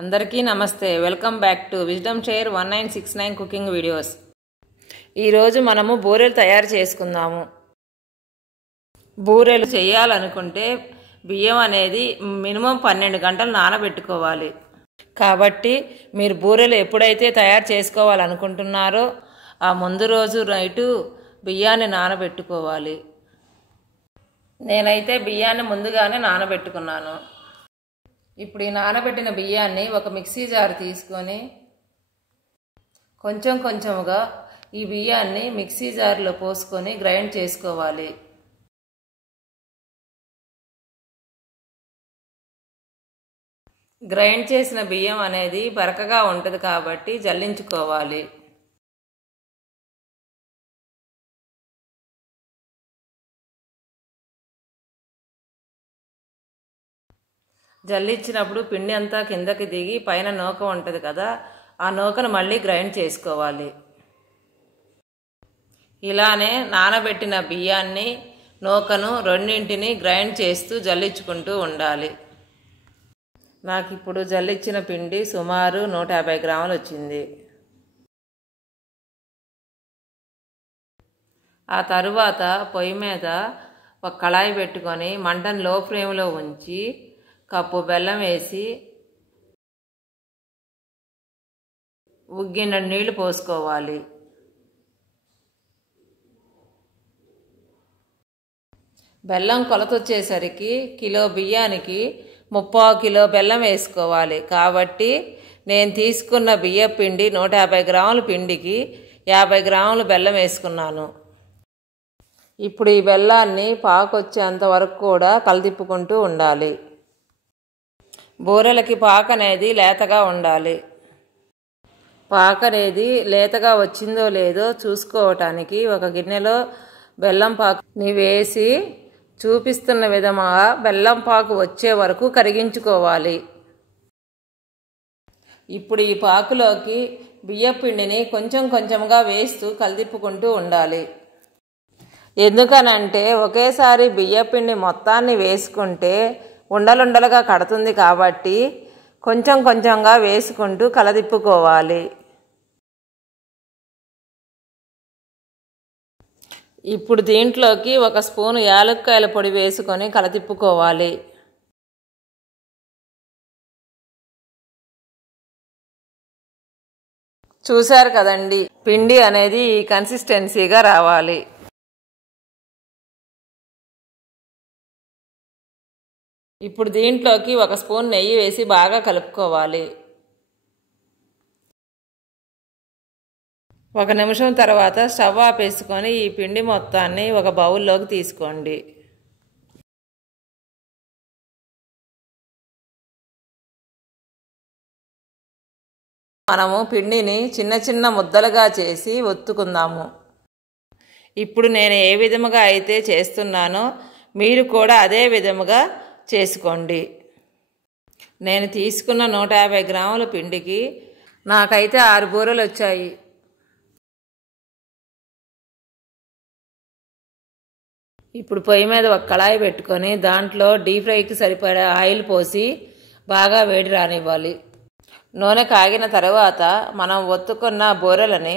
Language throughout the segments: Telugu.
అందరికీ నమస్తే. Welcome back to wisdom share 1969 cooking videos. ఈరోజు మనము బూరెలు తయారు చేసుకుందాము. బూరెలు చేయాలనుకుంటే బియ్యం అనేది మినిమం 12 గంటలు నానబెట్టుకోవాలి. కాబట్టి మీరు బూరెలు ఎప్పుడైతే తయారు చేసుకోవాలనుకుంటున్నారో ఆ ముందు రోజు నైటు బియ్యాన్ని నానబెట్టుకోవాలి. నేనైతే బియ్యాన్ని ముందుగానే నానబెట్టుకున్నాను. ఇప్పుడు ఈ నానబెట్టిన బియ్యాన్ని ఒక మిక్సీ జార్ తీసుకొని కొంచెం కొంచెముగా ఈ బియ్యాన్ని మిక్సీ జార్లో పోసుకొని గ్రైండ్ చేసుకోవాలి. గ్రైండ్ చేసిన బియ్యం అనేది బరకగా ఉంటుంది కాబట్టి జల్లించుకోవాలి. జల్లించినప్పుడు పిండి అంతా కిందకి దిగి పైన నూక ఉంటుంది కదా, ఆ నూకను మళ్ళీ గ్రైండ్ చేసుకోవాలి. ఇలానే నానబెట్టిన బియ్యాన్ని నూకను రెండింటిని గ్రైండ్ చేస్తూ జల్లించుకుంటూ ఉండాలి. నాకు ఇప్పుడు జల్లించిన పిండి సుమారు 150 గ్రాములు వచ్చింది. ఆ తరువాత పొయ్యి మీద ఒక కళాయి పెట్టుకొని మంటను లో ఫ్లేమ్లో ఉంచి కప్పు బెల్లం వేసి ఉగ్గిన నీళ్లు పోసుకోవాలి. బెల్లం కొలత వచ్చేసరికి కిలో బియ్యానికి 3/4 కిలో బెల్లం వేసుకోవాలి. కాబట్టి నేను తీసుకున్న బియ్య పిండి 150 గ్రాముల పిండికి 50 గ్రాములు బెల్లం వేసుకున్నాను. ఇప్పుడు ఈ బెల్లాన్ని పాకు వచ్చేంత వరకు కూడా కలదిప్పుకుంటూ ఉండాలి. బూరెలకి పాకు అనేది లేతగా ఉండాలి. పాకు అనేది లేతగా వచ్చిందో లేదో చూసుకోవటానికి ఒక గిన్నెలో బెల్లం పాకుని వేసి చూపిస్తున్న విధంగా బెల్లం పాకు వచ్చే వరకు కరిగించుకోవాలి. ఇప్పుడు ఈ పాకులోకి బియ్య పిండిని కొంచెం కొంచెంగా వేస్తూ కలదిప్పుకుంటూ ఉండాలి. ఎందుకనంటే ఒకేసారి బియ్య పిండి మొత్తాన్ని వేసుకుంటే ఉండలుండలుగా కడుతుంది కాబట్టి కొంచెం కొంచెంగా వేసుకుంటూ కలదిప్పుకోవాలి. ఇప్పుడు దీంట్లోకి 1 స్పూను యాలక్కాయల పొడి వేసుకొని కలదిప్పుకోవాలి. చూశారు కదండి, పిండి అనేది ఈ కన్సిస్టెన్సీగా రావాలి. ఇప్పుడు దీంట్లోకి 1 స్పూన్ నెయ్యి వేసి బాగా కలుపుకోవాలి. 1 నిమిషం తర్వాత స్టవ్ ఆపేసుకొని ఈ పిండి మొత్తాన్ని ఒక బౌల్లోకి తీసుకోండి. మనము పిండిని చిన్న చిన్న ముద్దలుగా చేసి ఒత్తుకుందాము. ఇప్పుడు నేను ఏ విధముగా అయితే చేస్తున్నానో మీరు కూడా అదే విధముగా చేసుకోండి. నేను తీసుకున్న 150 గ్రాముల పిండికి నాకైతే 6 బూరెలు వచ్చాయి. ఇప్పుడు పొయ్యి మీద ఒక కళాయి పెట్టుకొని దాంట్లో డీప్ ఫ్రైకి సరిపడా ఆయిల్ పోసి బాగా వేడి రానివ్వాలి. నూనె కాగిన తర్వాత మనం ఒత్తుకున్న బూరెలని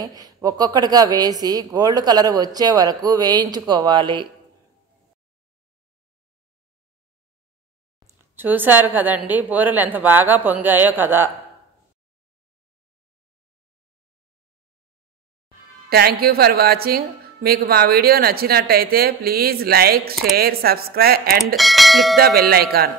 ఒక్కొక్కటిగా వేసి గోల్డ్ కలర్ వచ్చే వరకు వేయించుకోవాలి. చూశారు కదండి, బూరెలు ఎంత బాగా పొంగాయో కదా. Thank you for watching. మీకు మా వీడియో నచ్చినట్టయితే please like, share, subscribe and click the bell icon.